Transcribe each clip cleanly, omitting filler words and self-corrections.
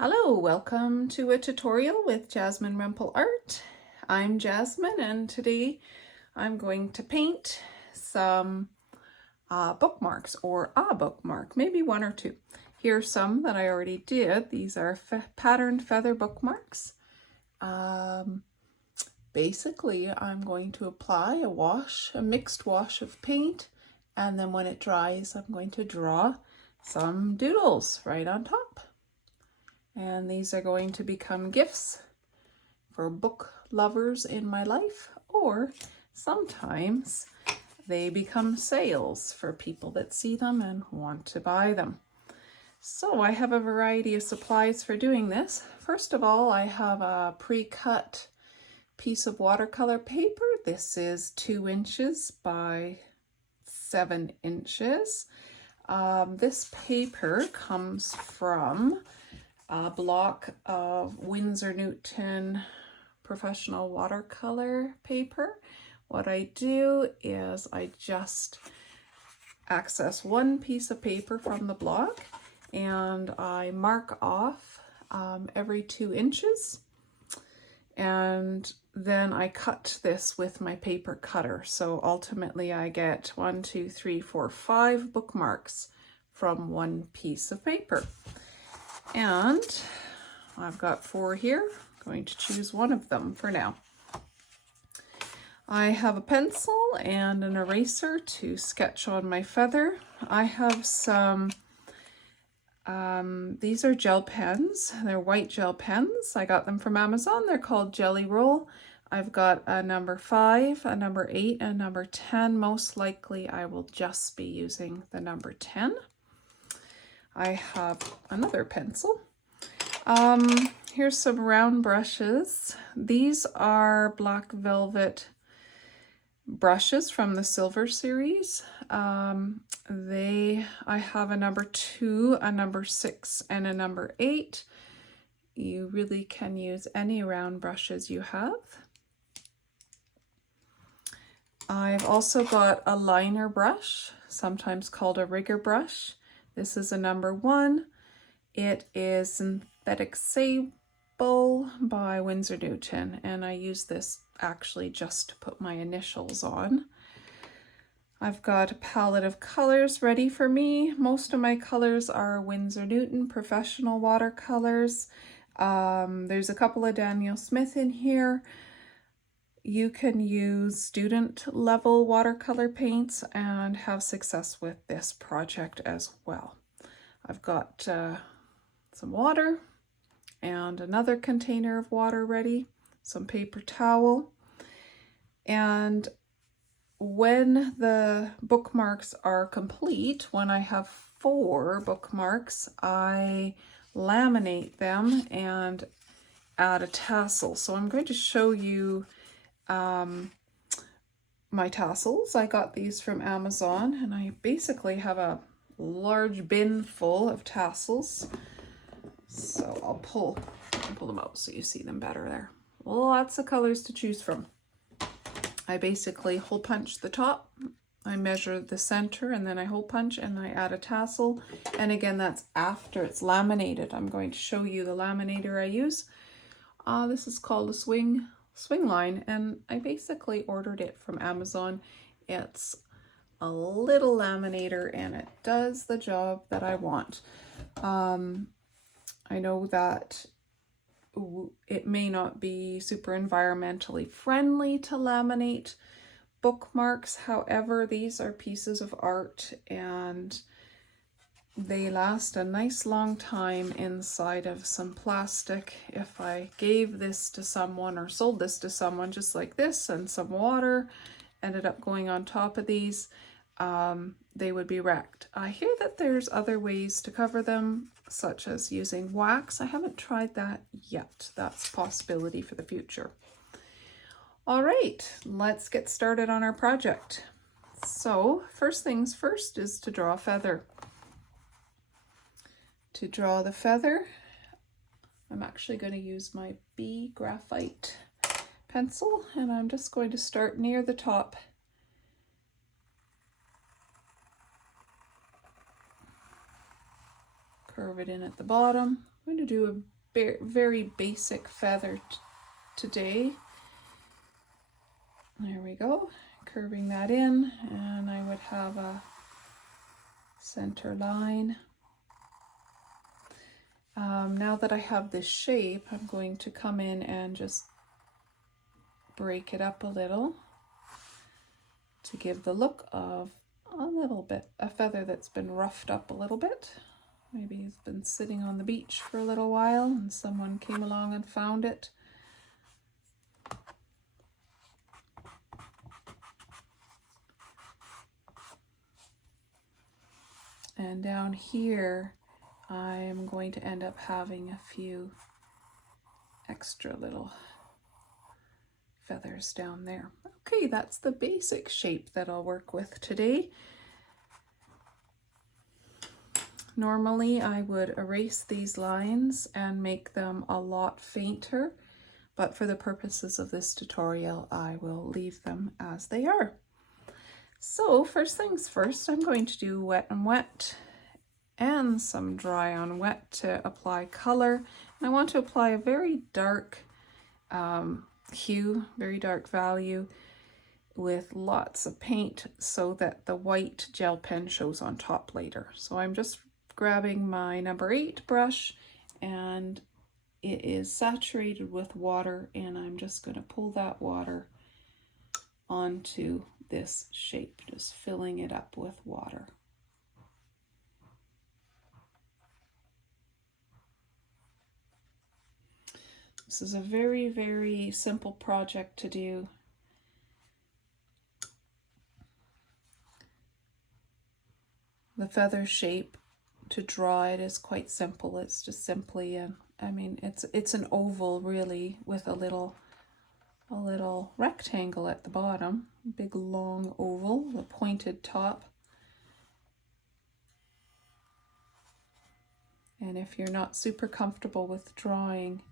Hello, welcome to a tutorial with Jasmine Rempel Art. I'm Jasmine and today I'm going to paint some bookmarks or a bookmark, maybe one or two. Here's some that I already did. These are patterned feather bookmarks. Basically, I'm going to apply a mixed wash of paint, and then when it dries, I'm going to draw some doodles right on top. And these are going to become gifts for book lovers in my life, or sometimes they become sales for people that see them and want to buy them. So I have a variety of supplies for doing this. First of all, I have a pre-cut piece of watercolor paper. This is 2 inches by 7 inches. This paper comes from a block of Winsor Newton professional watercolor paper. What I do is I just access one piece of paper from the block and I mark off every 2 inches, and then I cut this with my paper cutter. So ultimately I get 1, 2, 3, 4, 5 bookmarks from one piece of paper. And I've got 4 here. I'm going to choose one of them for now. I have a pencil and an eraser to sketch on my feather. I have some, these are gel pens. They're white gel pens. I got them from Amazon. They're called Jelly Roll. I've got a number 5, a number 8, and a number 10. Most likely I will just be using the number 10. I have another pencil. Here's some round brushes. These are black velvet brushes from the Silver series. I have a number 2, a number 6, and a number 8. You really can use any round brushes you have. I've also got a liner brush, sometimes called a rigger brush. This is a number 1. It is Synthetic Sable by Winsor Newton, and I use this actually just to put my initials on. I've got a palette of colors ready for me. Most of my colors are Winsor Newton professional watercolors. There's a couple of Daniel Smith in here. You can use student level watercolor paints and have success with this project as well. I've got some water and another container of water ready, some paper towel. And when the bookmarks are complete, when I have 4 bookmarks, I laminate them and add a tassel. So I'm going to show you my tassels. I got these from Amazon, and I basically have a large bin full of tassels. So I'll pull them out so you see them better there. Lots of colors to choose from. I basically hole punch the top, I measure the center, and then I hole punch and I add a tassel. And again, that's after it's laminated. I'm going to show you the laminator I use. This is called a swing line, and I basically ordered it from Amazon. It's a little laminator and it does the job that I want. I know that it may not be super environmentally friendly to laminate bookmarks. However, these are pieces of art and they last a nice long time inside of some plastic. If I gave this to someone or sold this to someone just like this and some water ended up going on top of these, they would be wrecked. I hear that there's other ways to cover them, such as using wax. I haven't tried that yet. That's a possibility for the future. All right, let's get started on our project. So first things first is to draw a feather. To draw the feather, I'm actually going to use my B graphite pencil, and I'm just going to start near the top. curve it in at the bottom. I'm going to do a very basic feather today. There we go, curving that in, and I would have a center line. Now that I have this shape, I'm going to come in and just break it up a little to give the look of a feather that's been roughed up a little bit. Maybe he's been sitting on the beach for a little while and someone came along and found it. And down here, I'm going to end up having a few extra little feathers down there. Okay, that's the basic shape that I'll work with today. Normally I would erase these lines and make them a lot fainter, but for the purposes of this tutorial, I will leave them as they are. So first things first, I'm going to do wet and wet and some dry on wet to apply color. And I want to apply a very dark hue, very dark value with lots of paint so that the white gel pen shows on top later. So I'm just grabbing my number 8 brush, and it is saturated with water, and I'm just going to pull that water onto this shape, just filling it up with water. This is a very, very simple project to do. The feather shape, to draw it, is quite simple. It's just simply, I mean, it's an oval really with a little rectangle at the bottom, big long oval, a pointed top. And if you're not super comfortable with drawing,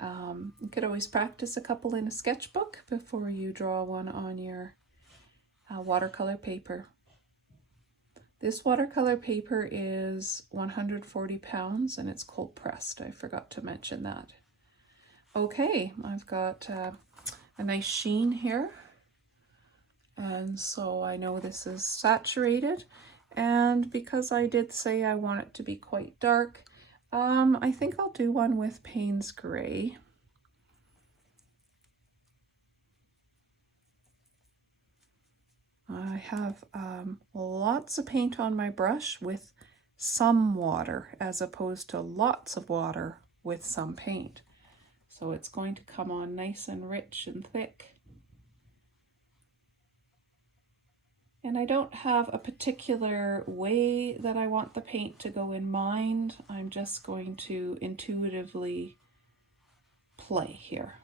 you could always practice a couple in a sketchbook before you draw one on your watercolor paper. This watercolor paper is 140 pounds and it's cold pressed. I forgot to mention that. Okay, I've got a nice sheen here. And so I know this is saturated. And because I did say I want it to be quite dark, I think I'll do one with Payne's Gray. I have lots of paint on my brush with some water as opposed to lots of water with some paint. So it's going to come on nice and rich and thick. And I don't have a particular way that I want the paint to go in mind. I'm just going to intuitively play here.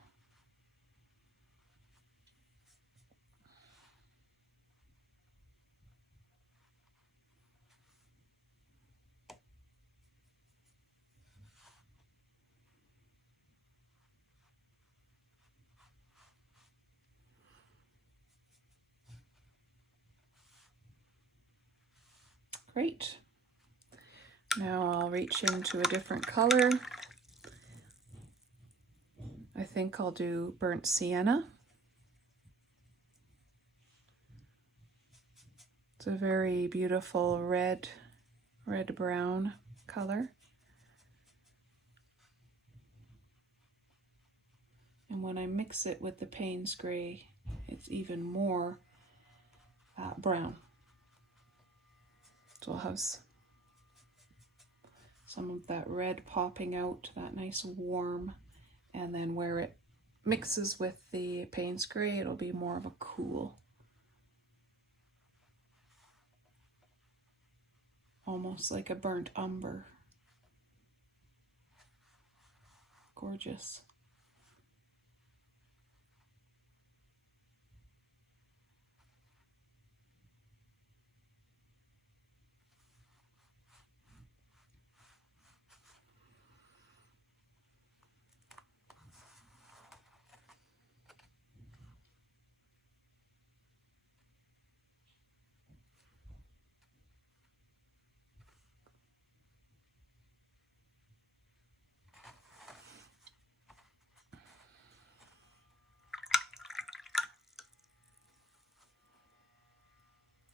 Great. Now I'll reach into a different color. I think I'll do burnt sienna. It's a very beautiful red-brown color. And when I mix it with the Payne's Gray, it's even more brown. So I'll have some of that red popping out, that nice warm, and then where it mixes with the Payne's Gray, it'll be more of a cool. Almost like a burnt umber. Gorgeous.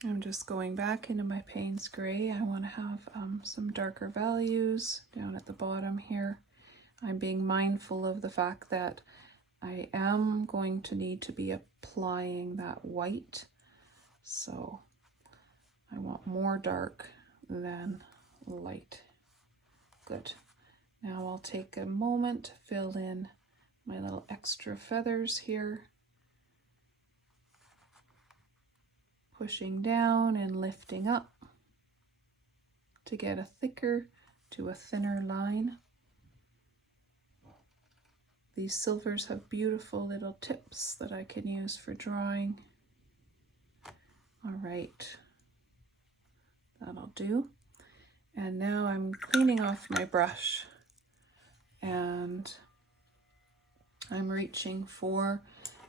I'm just going back into my Payne's gray. I want to have some darker values down at the bottom here. I'm being mindful of the fact that I am going to need to be applying that white. So I want more dark than light. Good. Now I'll take a moment to fill in my little extra feathers here. Pushing down and lifting up to get a thicker to a thinner line. These silvers have beautiful little tips that I can use for drawing. All right, that'll do. And now I'm cleaning off my brush and I'm reaching for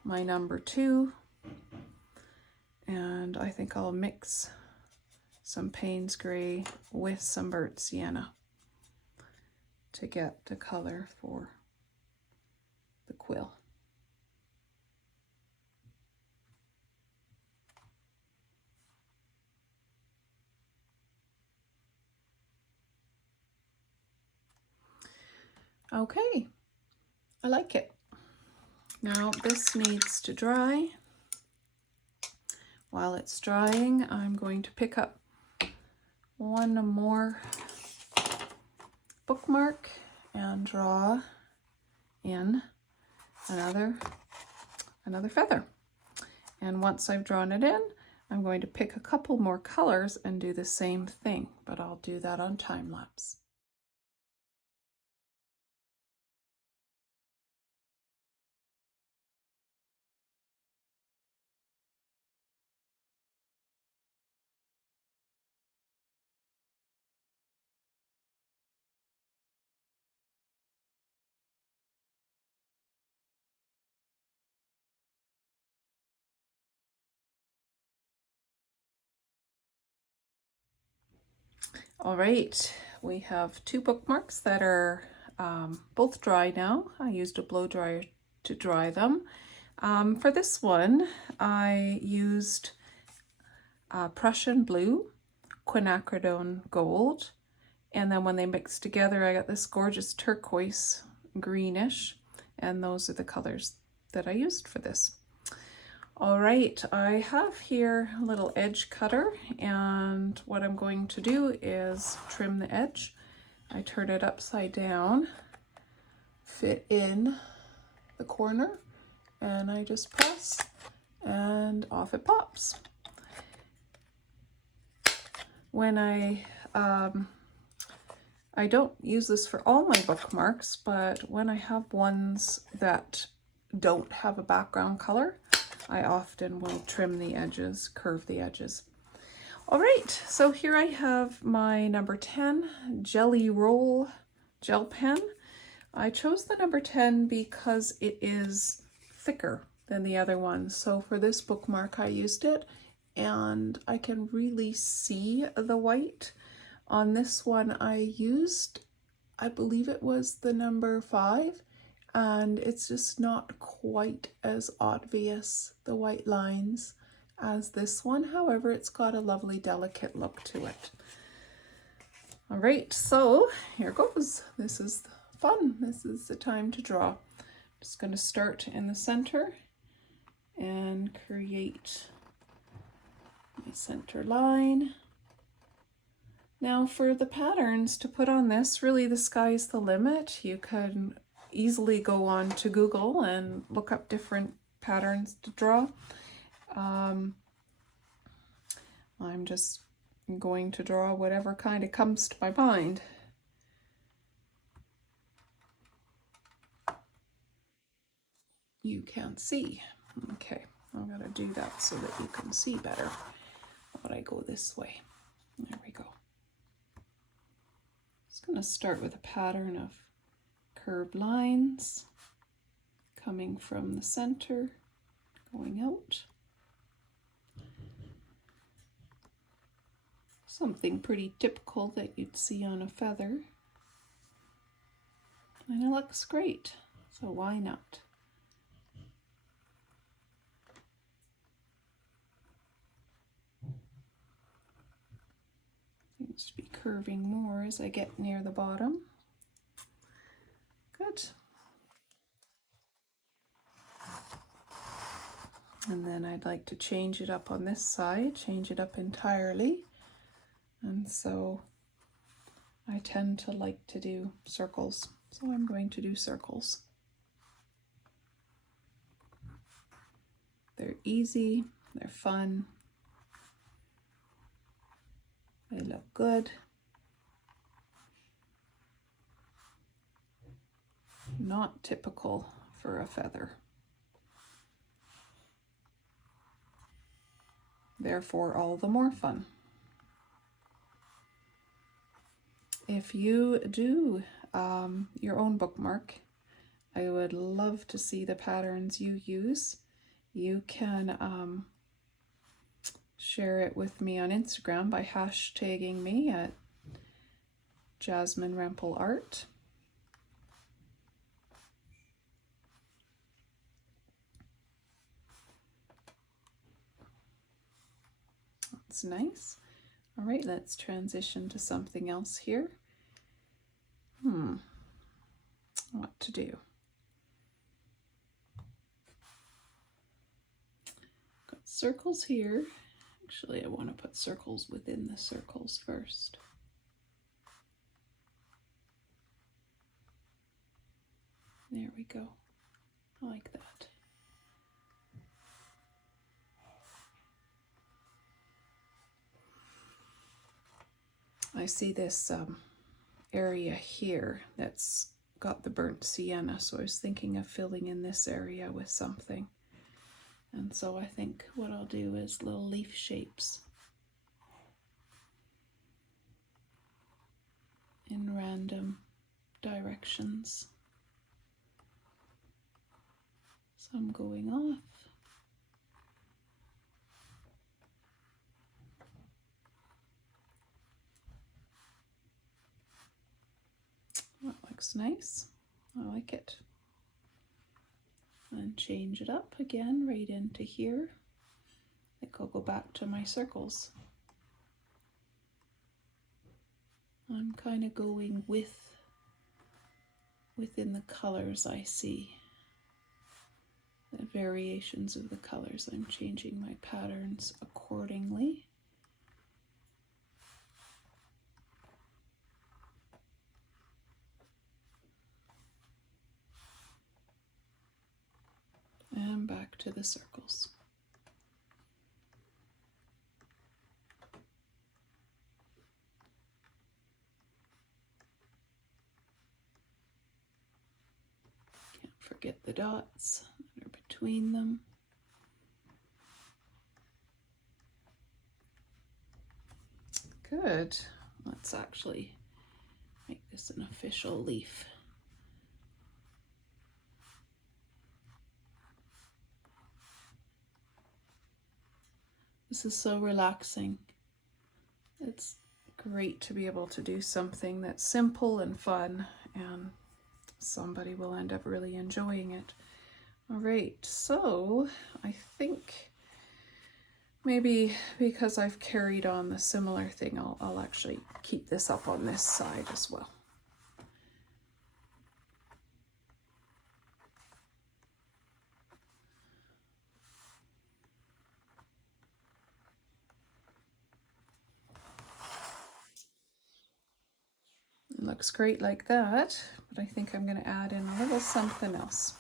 my number 2. And I think I'll mix some Payne's gray with some burnt sienna to get the color for the quill. Okay, I like it. Now this needs to dry. While it's drying, I'm going to pick up one more bookmark and draw in another feather. And once I've drawn it in, I'm going to pick a couple more colors and do the same thing, but I'll do that on time lapse. All right, we have 2 bookmarks that are both dry now. I used a blow dryer to dry them. For this one, I used Prussian Blue, Quinacridone Gold, and then when they mixed together, I got this gorgeous turquoise greenish, and those are the colors that I used for this. All right, I have here a little edge cutter, and what I'm going to do is trim the edge. I turn it upside down, fit in the corner, and I just press and off it pops. When I don't use this for all my bookmarks, but when I have ones that don't have a background color, I often will trim the edges, curve the edges. All right, so here I have my number 10 Jelly Roll gel pen. I chose the number 10 because it is thicker than the other ones. So for this bookmark, I used it, and I can really see the white. On this one, I used, I believe it was the number 5. And it's just not quite as obvious, the white lines, as this one. However, it's got a lovely, delicate look to it. All right, so here goes. This is fun. This is the time to draw. I'm just going to start in the center and create my center line. Now for the patterns to put on this, really the sky's the limit. You can easily go on to Google and look up different patterns to draw. I'm just going to draw whatever kind of comes to my mind. You can't see. Okay, I'm gonna do that so that you can see better. But I go this way. There we go. Just gonna start with a pattern of curved lines coming from the center, going out. Something pretty typical that you'd see on a feather. And it looks great, so why not? Just be curving more as I get near the bottom. Good. And then I'd like to change it up on this side, change it up entirely. And so I tend to like to do circles, so I'm going to do circles. They're easy, they're fun, they look good. Not typical for a feather. Therefore, all the more fun. If you do your own bookmark, I would love to see the patterns you use. You can share it with me on Instagram by hashtagging me at Jasmine Rempel Art. That's nice. All right, let's transition to something else here. What to do? Got circles here. Actually, I want to put circles within the circles first. There we go. I like that. I see this area here that's got the burnt sienna, so I was thinking of filling in this area with something. And so I think what I'll do is little leaf shapes in random directions. Some going off. That looks nice. I like it. And change it up again right into here. I think I'll go back to my circles. I'm kind of going within the colors I see. The variations of the colors. I'm changing my patterns accordingly. And back to the circles. Can't forget the dots that are between them. Good. Let's actually make this an official leaf. This is so relaxing. It's great to be able to do something that's simple and fun, and somebody will end up really enjoying it. All right, so I think maybe because I've carried on the similar thing, I'll actually keep this up on this side as well. It looks great like that, but I think I'm going to add in a little something else.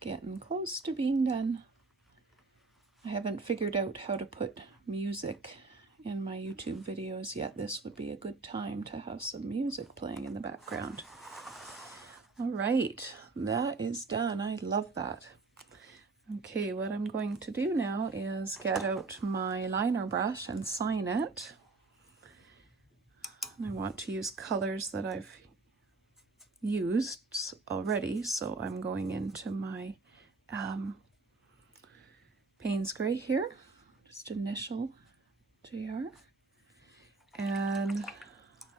Getting close to being done. I haven't figured out how to put music in my YouTube videos yet. This would be a good time to have some music playing in the background. All right, that is done. I love that. Okay, what I'm going to do now is get out my liner brush and sign it. And I want to use colors that I've used already, so I'm going into my Payne's Gray here, just initial JR. And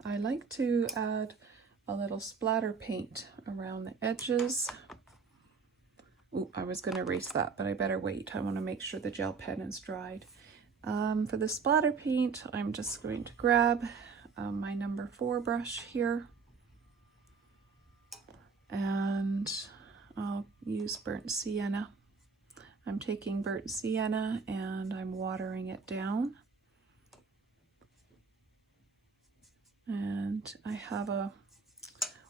I like to add a little splatter paint around the edges. Oh, I was going to erase that, but I better wait. I want to make sure the gel pen is dried. For the splatter paint, I'm just going to grab my number 4 brush here, and I'll use burnt sienna. I'm taking burnt sienna and I'm watering it down. And I have a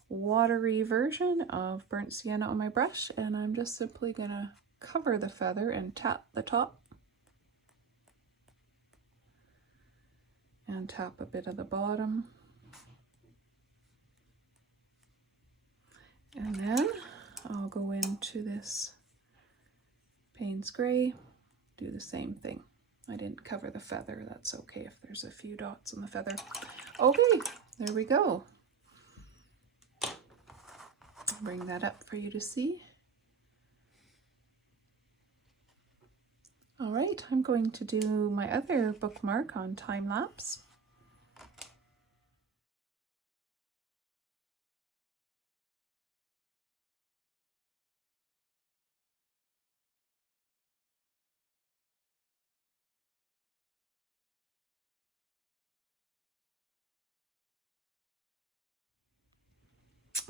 watery version of burnt sienna on my brush, and I'm just simply going to cover the feather and tap the top. And tap a bit of the bottom. And then I'll go into this Payne's Gray, do the same thing. I didn't cover the feather, that's okay if there's a few dots on the feather. Okay, there we go. I'll bring that up for you to see. All right, I'm going to do my other bookmark on time lapse.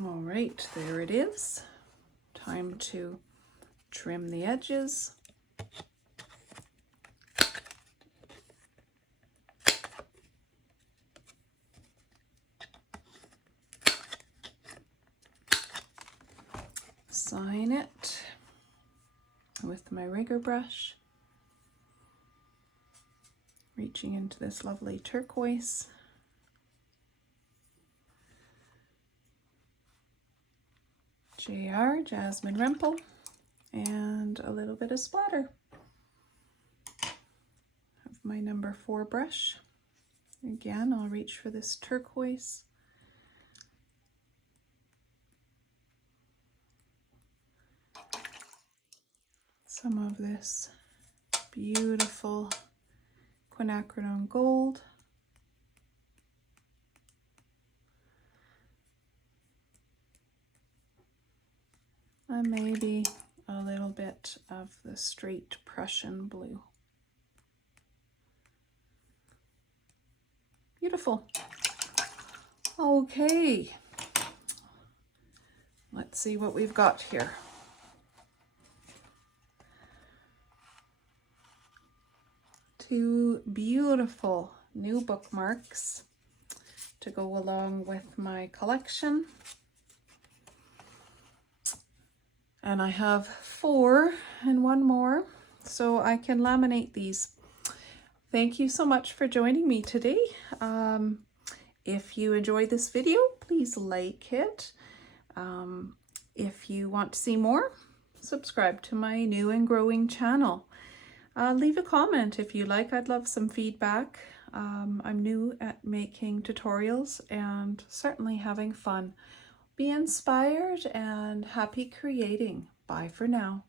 All right, there it is. Time to trim the edges. Sign it with my rigger brush, reaching into this lovely turquoise. JR, Jasmine Rempel, and a little bit of splatter. Have my number 4 brush. Again, I'll reach for this turquoise. Some of this beautiful Quinacridone Gold. And maybe a little bit of the straight Prussian Blue. Beautiful. Okay, let's see what we've got here. Two beautiful new bookmarks to go along with my collection. And I have 4 and 1 more, so I can laminate these. Thank you so much for joining me today. If you enjoyed this video, please like it. If you want to see more, subscribe to my new and growing channel. Leave a comment if you like. I'd love some feedback. I'm new at making tutorials and certainly having fun. Be inspired and happy creating. Bye for now.